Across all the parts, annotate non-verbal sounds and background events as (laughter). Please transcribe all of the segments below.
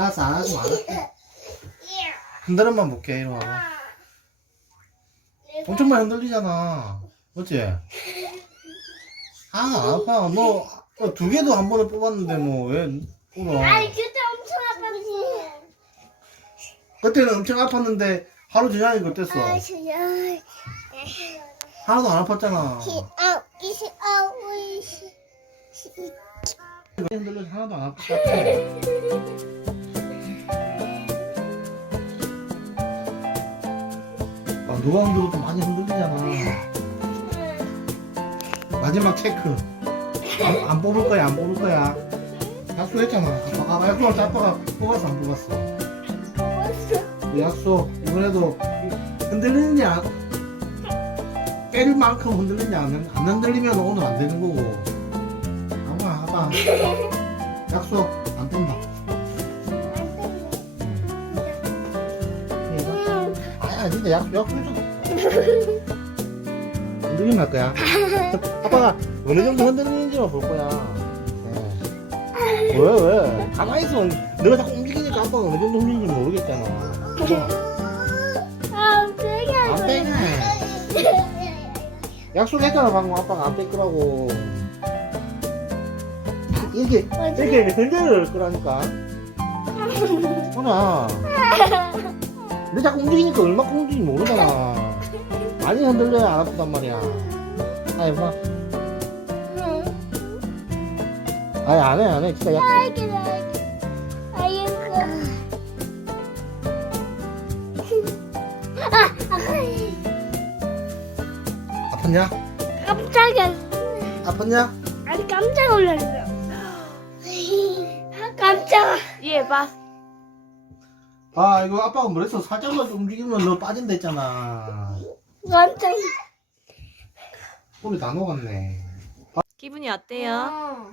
알았어 안 하지 말아. 흔들음만 볼게 이리 와봐. 엄청 많이 흔들리잖아. 그치? 아 아파 뭐두 개도 한 번에 뽑았는데 뭐 왜 울어? 아니 그때 엄청 아팠지. 그때는 엄청 아팠는데 하루 지나니까 어땠어? 아 진짜. 하나도 안 아팠잖아. 이시 아우 이시. 흔들려서 하나도 안 아팠다. 아, 누가 흔들어도 많이 흔들리잖아. 마지막 체크. 안, 안 뽑을 거야, 안 뽑을 거야. 약속했잖아. 아빠가, 약속할 아빠가 뽑았어, 안 뽑았어. 약속. 이번에도 흔들리는지 안, 때릴 만큼 흔들리는지 안, 안 흔들리면 오늘 안 되는 거고. 아빠, 아빠. 약속, 안. 그래서 아야 진짜 약, 약속했잖아. 흔들리면 할 거야. (laughs) 아빠가 어느 정도 흔들리는지만 볼 거야. 네. 왜, 왜? 가만히 있으면 내가 자꾸 움직이니까 아빠가 어느 정도 흔들리는지 모르겠잖아. 아 되게 안 빼네. 약속했잖아, 방금 아빠가 안 뺄 거라고. 이렇게, 이렇게 흔들을 거라니까. (laughs) 뭐냐. 내 자꾸 움직이니까 얼마큼 움직이는지 모르잖아. 많이 흔들려야 안 아프단 말이야. 아이, 봐. 아니, 안 해, 안 해. 진짜 약 아이고 아이고. 아, 아팠냐? 깜짝이야. 아팠냐? 아니 깜짝 놀랐어. 깜짝. 얘 봐. 아, 이거 아빠가 뭐랬어? 살짝만 좀 움직이면 너 빠진다 했잖아. 깜짝. 꿀이 다 녹았네. 기분이 어때요? 어.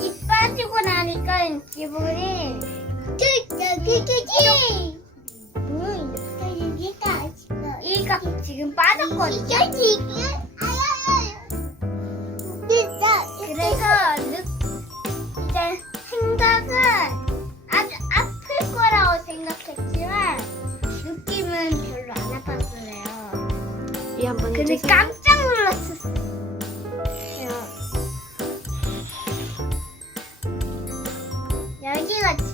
이 빠지고 나니까 기분이 쭈쭈쭈쭈 이가 지금 빠졌거든요. 여기 한번 근데 해주세요. 깜짝 놀랐었어. 여기가